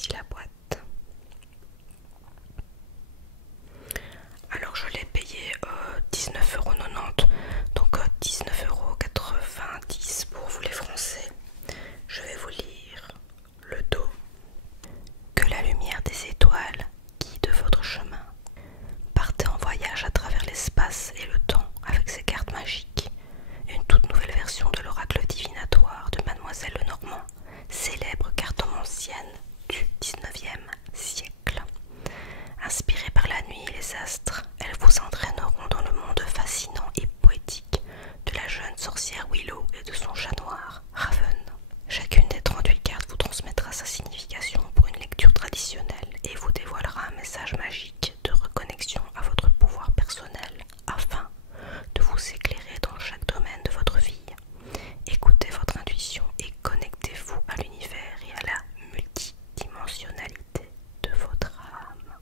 voici la boîte. Alors je l'ai payé 19,90 €, donc 19,90 € pour vous les Français. Je vais vous lire le dos. Que la lumière des étoiles guide votre chemin. Partez en voyage à travers l'espace et le temps avec ces cartes magiques. Une toute nouvelle version de l'oracle divinatoire de Mademoiselle Lenormand, célèbre cartomancienne du 19e siècle. Inspirée par la nuit et les astres, elles vous entraîneront dans le monde fascinant et poétique de la jeune sorcière Willow et de son chat noir, Raven. Chacune des 38 cartes vous transmettra sa signification pour une lecture traditionnelle et vous dévoilera un message magique de reconnexion à votre pouvoir personnel afin de vous éclairer dans chaque domaine de votre vie. Écoutez votre intuition et connectez-vous à l'univers et à la multidimensionnalité de votre âme.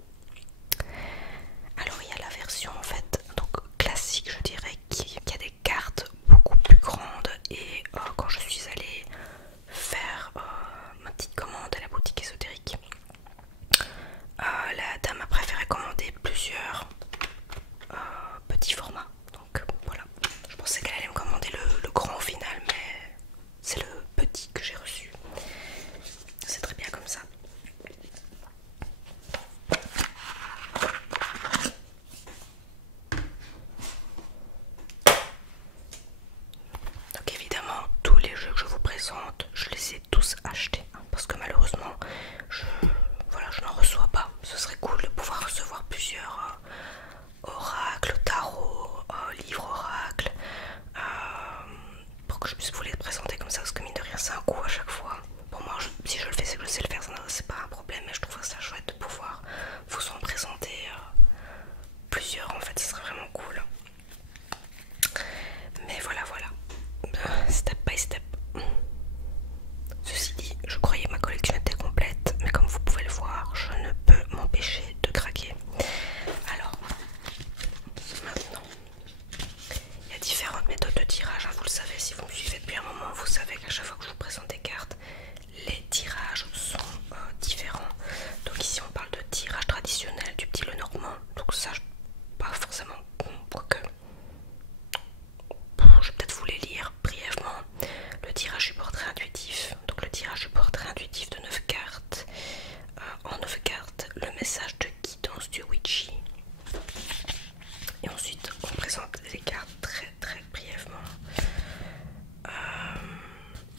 Alors il y a la version en fait donc classique, je dirais, qui a des cartes beaucoup plus grandes et quand je suis allée faire ma petite commande à la boutique ésotérique, la dame a préféré commander plusieurs petits formats. Donc voilà, je pensais qu'elle allait me commander le grand au final, mais c'est le petit que j'ai reçu. C'est très bien comme ça. Donc évidemment, tous les jeux que je vous présente, je les ai tous achetés, hein, parce que malheureusement, je n'en reçois pas. Ce serait cool de pouvoir recevoir plusieurs oracles, tarot, livres oracles, pour que je puisse vous les présenter comme ça, parce que mine de rien, c'est un coût à chaque fois. Pour moi, si je le fais, c'est que je sais le faire, c'est pas un problème, mais je trouve ça chouette de pouvoir vous en présenter plusieurs. En fait, ce serait vraiment cool. Mais voilà, step by step. Ceci dit, je croyais que ma collection était complète, mais comme vous pouvez le voir, je ne peux m'empêcher de craquer. Alors, maintenant, il y a différentes méthodes de tirage, hein, vous le savez, si vous me suivez depuis un moment, vous savez qu'à chaque fois que je vous présente des cartes, les tirages sont différents. Donc ici on parle de tirage traditionnel du petit Lenormand, donc ça, pas forcément, quoique, je vais peut-être vous les lire brièvement. Le tirage du portrait intuitif, donc le tirage du portrait intuitif de 9 cartes. En 9 cartes, le message de guidance du Witchy. Et ensuite, on présente les cartes très très brièvement.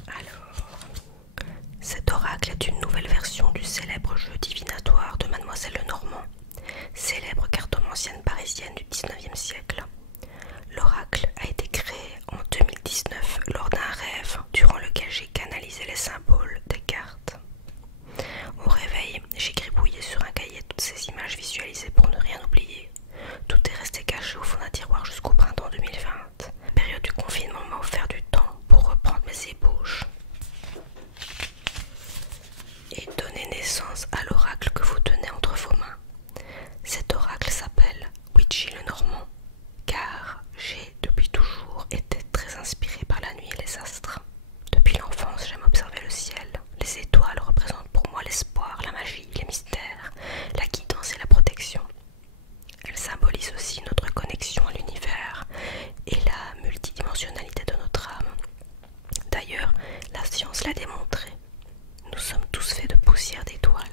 Alors, cet oracle est une nouvelle version du célèbre jeu divinatoire de Mademoiselle Lenormand, célèbre cartomancienne parisienne du 19e siècle. L'oracle a été créé en 2019 lors d'un rêve durant lequel j'ai canalisé les symboles des cartes. Au réveil, j'ai gribouillé sur un cahier toutes ces images visualisées pour ne rien oublier. Tout est resté caché au fond d'un tiroir jusqu'au printemps 2020. La période du confinement m'a offert du temps pour reprendre mes ébauches et donner naissance à l'oracle que vous tenez entre vos mains. Cet oracle s'appelle Witchy Lenormand, car j'ai depuis toujours été très inspirée par la nuit et les astres. Depuis l'enfance, j'aime observer le ciel. Les étoiles représentent pour moi l'espoir, la magie, les mystères, la guidance et la protection. Elles symbolisent aussi notre connexion à l'univers et la multidimensionnalité de notre âme. D'ailleurs, la science l'a démontré. Nous sommes tous faits de poussière d'étoiles.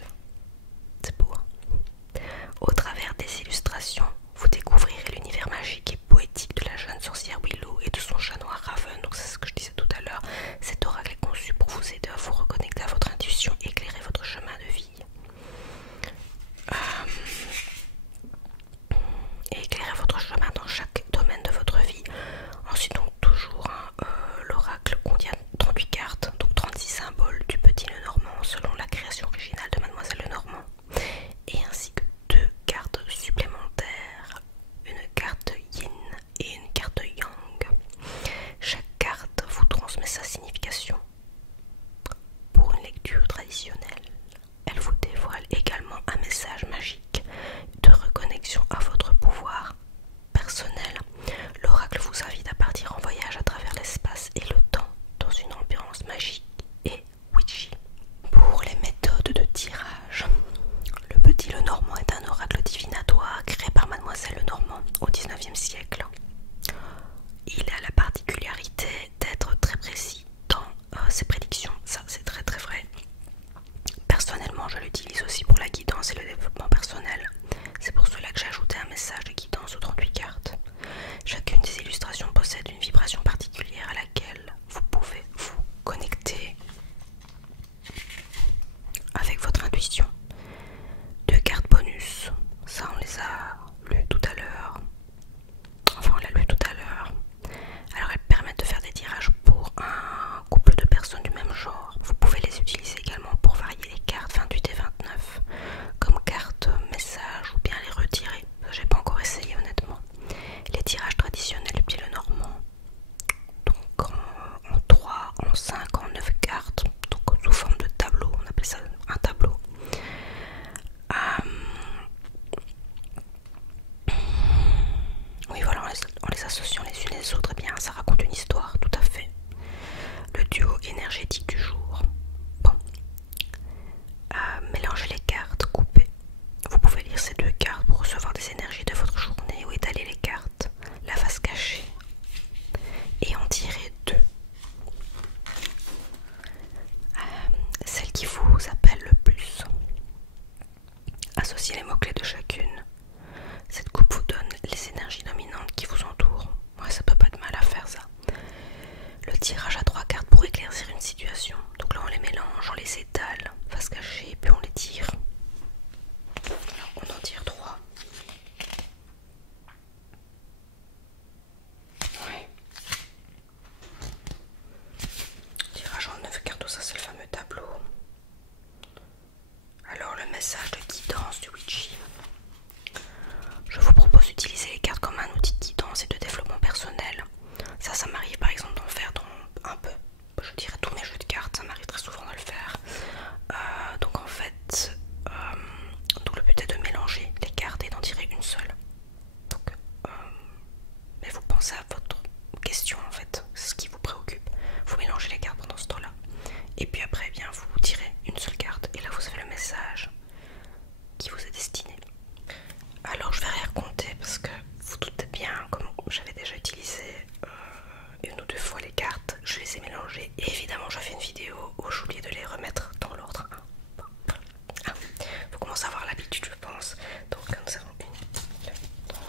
C'est beau, hein? Au travers des illustrations, vous découvrirez l'univers magique et poétique de la jeune sorcière Willow et de son chat noir Raven. Donc c'est ce que je disais tout à l'heure. Cet oracle est conçu pour vous aider à vous reconnecter à votre intuition et éclairer votre chemin de vie. Et éclairer votre chemin dans chaque domaine de votre vie. Ensuite, donc toujours, hein, l'oracle contient 38 cartes, donc 36 symboles du petit Lenormand selon la création originale de Mademoiselle Lenormand, et ainsi que 2 cartes supplémentaires, une carte yin et une carte yang. Chaque carte vous transmet sa signification. Pour une lecture traditionnelle, elle vous dévoile également un message magique de reconnexion à votre pouvoir personnel. L'oracle vous invite à partir en voyage à travers l'espace et le temps dans une ambiance magique et witchy. Pour les méthodes de tirage, avec votre intuition. 2 cartes bonus, ça on les a lues tout à l'heure. Enfin on l'a lu tout à l'heure. Alors elles permettent de faire des tirages pour un couple de personnes du même genre. Vous pouvez les utiliser également pour varier les cartes 28 et 29 comme carte message ou bien les retirer. J'ai pas encore essayé honnêtement. Les tirages traditionnels du pied le normand, donc en 3, en 5, en 9 cartes, donc sous forme de tableau, on appelle ça un tableau. Oui voilà, en les associant les unes les autres, eh bien ça raconte une histoire, tout à fait. Le duo énergétique du jour. Bon, mélangez les cartes, coupez. Vous pouvez lire ces 2 cartes pour recevoir des énergies de votre journée ou étaler les cartes, la face cachée, et en tirer 2. Celle qui vous appelle le plus. Associez les mots-clés de chacune. Cette coupe vous donne les énergies dominantes qui vous entourent. Ouais, ça peut pas être mal à faire ça. Le tirage à 3 cartes pour éclaircir une situation. Donc là on les mélange, on les étale, face cachée, puis on les tire. Alors on en tire 3. Ouais. Tirage en 9 cartes, ça c'est le fameux tableau. Alors le message de guidance du Ouija. Je vous propose d'utiliser les cartes comme un outil de guidance et de développement personnel. Ça m'arrive par exemple d'en faire dans un peu, je dirais tous mes jeux de cartes, ça m'arrive très souvent de le faire. Donc en fait, donc le but est de mélanger les cartes et d'en tirer une seule. Donc, mais vous pensez à votre question en fait, c'est ce qui vous préoccupe. Vous mélangez les cartes pendant ce temps-là. Et puis après, eh bien, vous tirez une seule carte et là vous avez le message qui vous est destiné. Alors je vais rien raconter parce que vous doutez bien, comme j'avais déjà utilisé une ou 2 fois les cartes, je les ai mélangées et évidemment j'ai fait une vidéo où j'ai oublié de les remettre dans l'ordre. Vous commencez à avoir l'habitude je pense. Donc nous avons 1, 2, 3,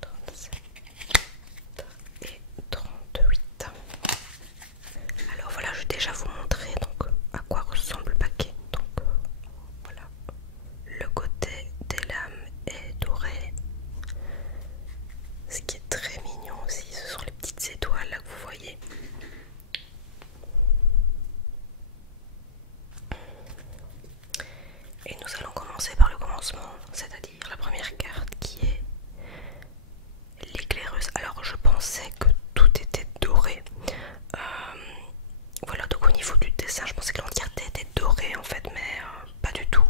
4, 5, 37 et 38. Alors voilà, je vais déjà vous montrer donc à quoi ressemble le paquet. Donc voilà, le côté des lames est doré. Ce qui est très mignon aussi, ce sont les petites étoiles là que vous voyez. Et nous allons commencer par le commencement, c'est-à-dire la première carte qui est l'éclaireuse. Alors je pensais que tout était doré. Voilà, donc au niveau du dessin, je pensais que l'entièreté était dorée en fait, mais pas du tout.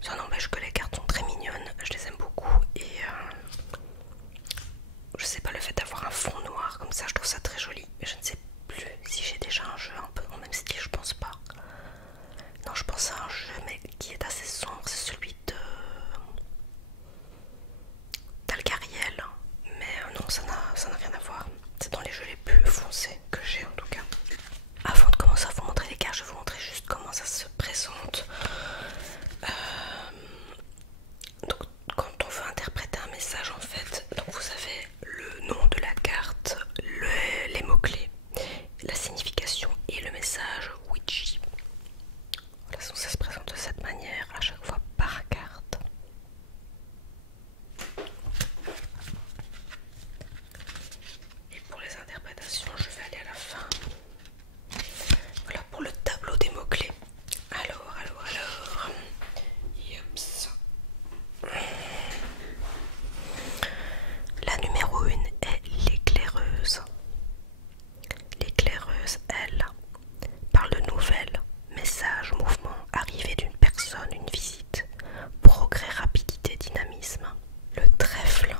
Ça n'empêche que les cartes sont très mignonnes, je les aime beaucoup et je sais pas, le fait d'avoir un fond noir comme ça, je trouve ça très joli. Mais je ne sais plus si j'ai déjà un jeu un peu dans le même style, je pense pas. Non, je pense à un jeu mais qui est assez sombre, c'est celui de d'Algariel. Mais non, ça n'a rien à voir. C'est dans les jeux les plus foncés que j'ai en tout cas. Avant de commencer à vous montrer les cartes, je vais vous montrer juste comment ça se présente. Donc quand on veut interpréter un message en fait, donc vous avez le nom de la carte, les mots-clés, la signification et le message Ouija. Voilà, ça se présente de cette manière à chaque fois par carte. Et pour les interprétations, je vais aller à la fin. Voilà pour le tableau des mots-clés. Alors. Yops. La numéro 1 est l'éclaireuse. L'éclaireuse, elle, parle de nouvelles, messages, mouvements, arrivée d'une personne, une visite, progrès, rapidité, dynamisme. Le trèfle,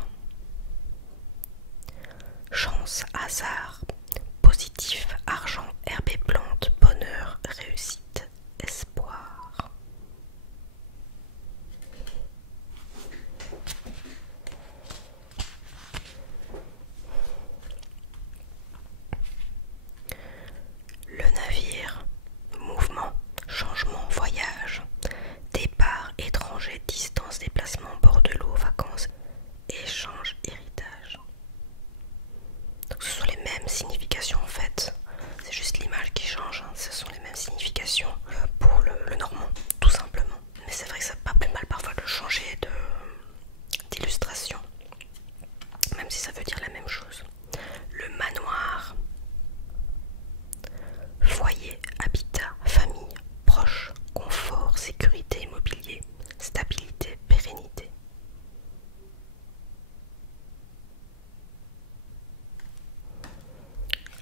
chance, hasard, positif, argent, herbe et plantes, bonheur, réussite, espoir. la même chose. Le manoir, foyer, habitat, famille, proche, confort, sécurité, immobilier, stabilité, pérennité.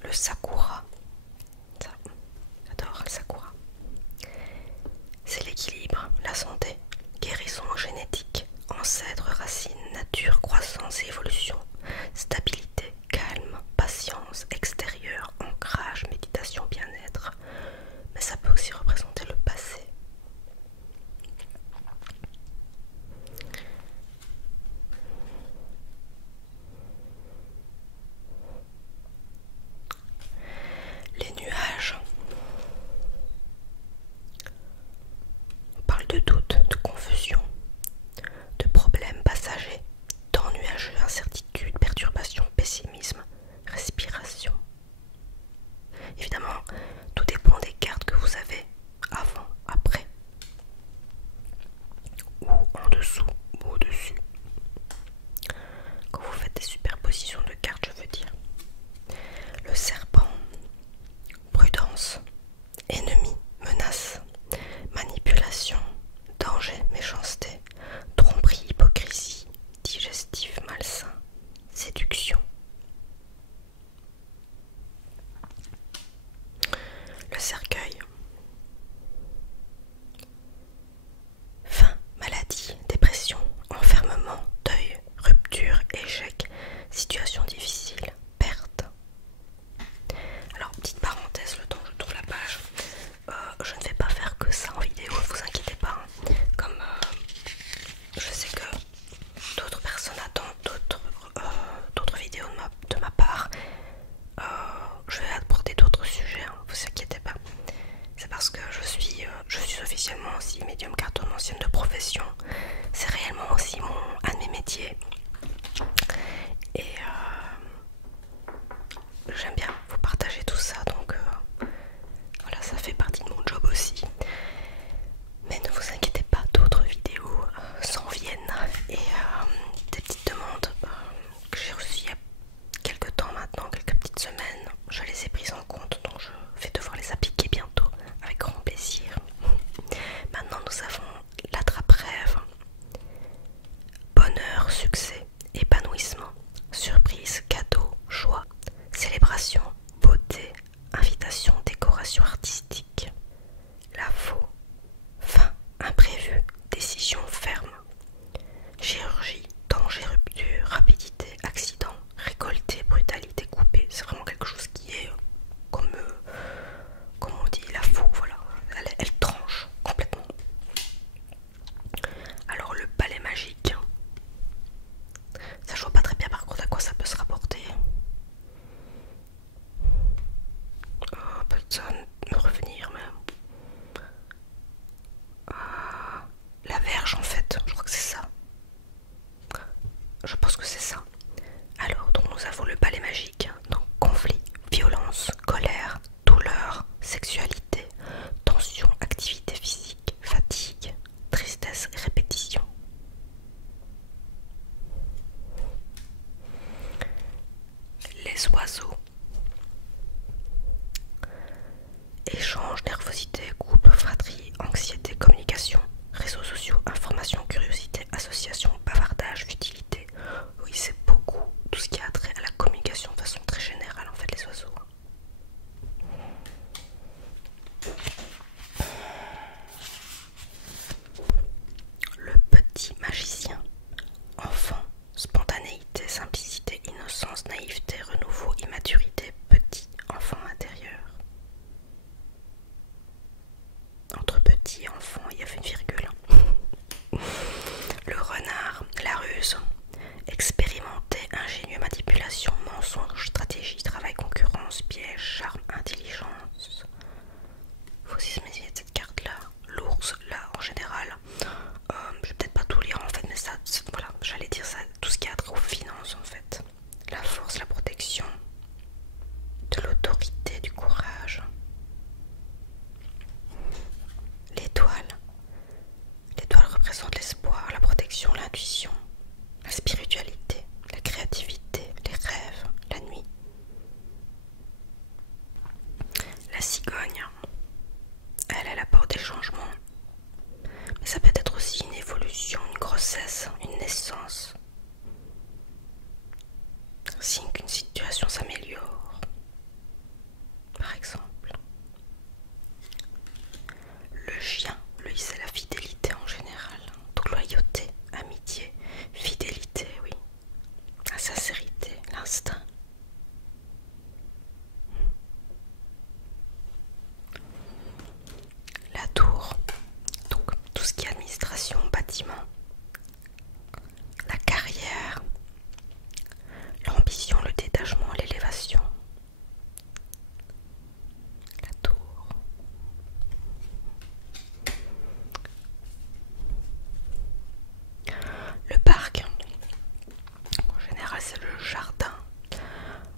Le sakura, ça, j'adore le sakura. C'est l'équilibre, la santé, guérison génétique, ancêtres, racines, nature, croissance et évolution, stabilité, calme, patience, extérieur, ancrage, méditation, bien-être. Mais ça peut aussi représenter le passé. Les nuages. On parle de doute, de confusion, de problèmes passagers, temps nuageux, incertitude, perturbation, pessimisme, respiration. Évidemment, tout dépend des cartes que vous avez avant, après, ou en dessous, ou au-dessus. Quand vous faites des superpositions de cartes, je veux dire. Le serpent, prudence, ennemi, menace, manipulation, danger, méchanceté, tromperie, hypocrisie, digestif, malsain, séduction. Le cercueil, faim, maladie, dépression, enfermement, deuil, rupture, échec, situation difficile, perte. Alors, petite parenthèse, le temps que je trouve la page, je ne vais pas faire que ça en vidéo, ne vous inquiétez pas. Comme je sais que d'autres personnes attendent d'autres vidéos de ma part, je vais aborder d'autres sujets, ne vous inquiétez pas. C'est parce que je suis officiellement aussi médium cartomancienne de profession. C'est réellement aussi un de mes métiers. Et j'aime bien vous partager tout ça, donc voilà, ça fait partie de mon job aussi. Mais ne vous inquiétez pas, d'autres vidéos s'en viennent. Et des petites demandes que j'ai reçues il y a quelques temps maintenant, quelques petites semaines, je les ai prises en compte, donc je vais devoir les appliquer bientôt avec grand plaisir. Maintenant nous avons l'attrape-rêve. Bonheur, succès, épanouissement, surprise, cadeau, joie, célébration, beauté, invitation, décoration artistique. La faux, fin, imprévu, décision ferme, chirurgie, danger, rupture, rapidité, accident, récolté, brutalité, coupé. C'est vraiment quelque chose qui est comme on dit, la faux, voilà. Elle tranche complètement. Alors le balai magique, ça je vois pas très bien par contre à quoi ça peut se rapporter. Peut-être ça me revenir mais... la verge en fait, je crois que c'est ça. Je pense que c'est ça. Alors donc nous avons le balai magique, donc conflit, violence, colère, douleur, sexualité, tension, activité physique, fatigue, tristesse, répétition. Les oiseaux. Échange, nervosité, couple, fratrie, anxiété, communication, réseaux sociaux, information, curiosité, association, bavardage, futilité. Oui, c'est beaucoup tout ce qui a trait à la communication de façon très générale en fait, les oiseaux. Le petit magicien. Enfant, spontanéité, simplicité, innocence, naïveté, renouveau, immaturité. signe qu'une situation s'améliore. Par exemple, le chien, lui, c'est la fidélité en général. Donc loyauté, amitié, fidélité, oui. La sincérité, l'instinct. La tour, donc tout ce qui est administration, bâtiment. La carrière, l'ambition, le détachement, l'élévation. La tour. Le parc, en général c'est le jardin.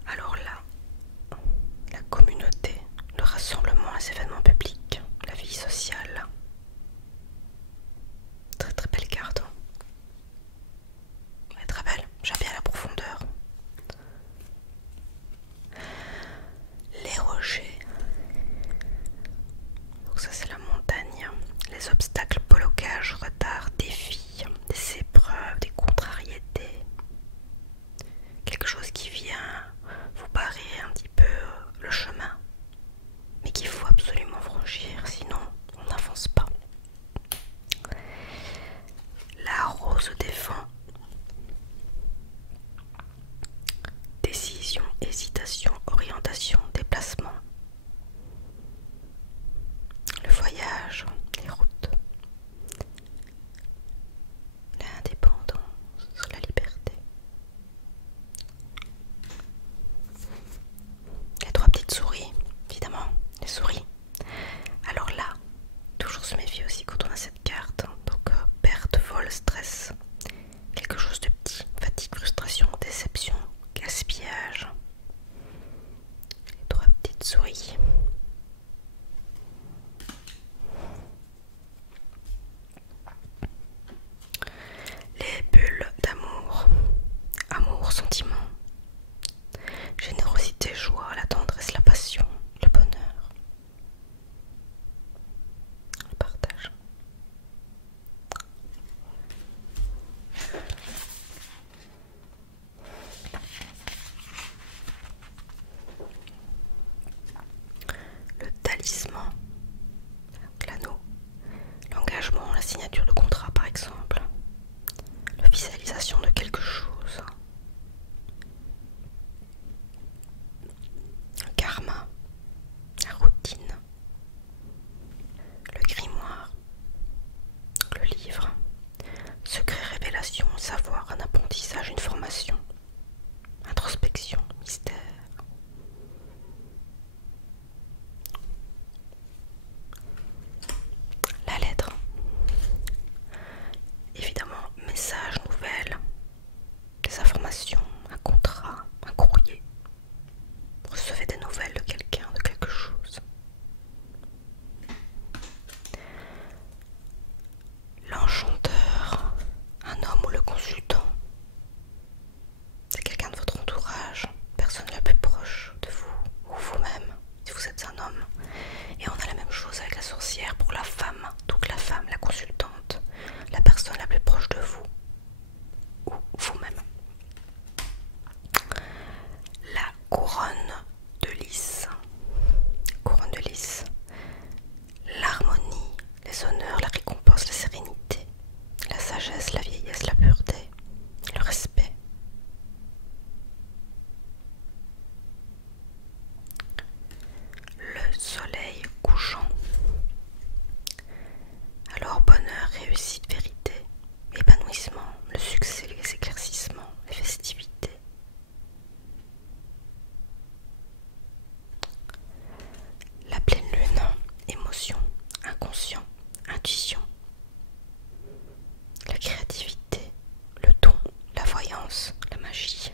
Alors là, la communauté, le rassemblement, les événements publics, la vie sociale. Très très belle carte. Elle est très belle, j'aime bien la profondeur. Les rochers. Donc ça c'est la montagne. Les obstacles, blocages, retards, défis, des épreuves, des contrariétés. Quelque chose qui vient vous barrer un petit peu le chemin, mais qu'il faut absolument franchir, sinon on n'avance pas. La rose des vents. Décision, hésitation, orientation, déplacement. Le voyage, les routes. L'indépendance, la liberté. Les trois petites souris, évidemment, les souris. Alors là, toujours se méfier aussi quand on a cette carte. Donc perte, vol, stress. Quelque chose de petit, fatigue, frustration, déception, gaspillage. Les trois petites souris. Les bulles d'amour. Amour, sentiment. Générosité, joie, la tendresse, la passion, le bonheur. Le partage. Le talisman, l'anneau, l'engagement, la signature de contrat par exemple, l'officialisation de quelque chose, le karma, la routine, le grimoire, le livre, secret, révélation, savoir, un apprentissage, une formation, introspection, mystère. La lettre. Évidemment, message, nouvelle, des informations, un contrat, un courrier. Vous recevez des nouvelles de quelqu'un, de quelque chose. L'enchanteur, un homme ou le consultant. C'est quelqu'un de votre entourage, personne la plus proche de vous ou vous-même, si vous êtes un homme. Et on a la même chose avec la sorcière pour la femme. Donc la femme, la consultante, la personne la plus proche de vous ou vous-même. La couronne de lys. Couronne de lys. L'harmonie, les honneurs, la récompense, la sérénité, la sagesse, la vieillesse, la pureté, le respect. Le soleil couchant. Alors bonheur, réussite, vérité, épanouissement, le succès, les éclaircissements, les festivités. La pleine lune, émotion, inconscient, intuition. La créativité, le don, la voyance, la magie,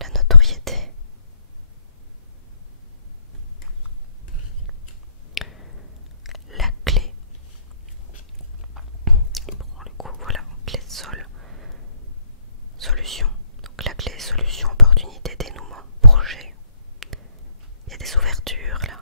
la notoriété. La clé. Pour le coup, voilà, clé de sol. Solution. Donc la clé, solution, opportunité, dénouement, projet. Il y a des ouvertures là.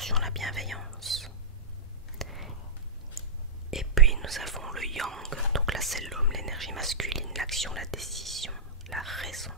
compréhension, la bienveillance. Et puis nous avons le yang, donc là c'est l'homme, l'énergie masculine, l'action, la décision, la raison.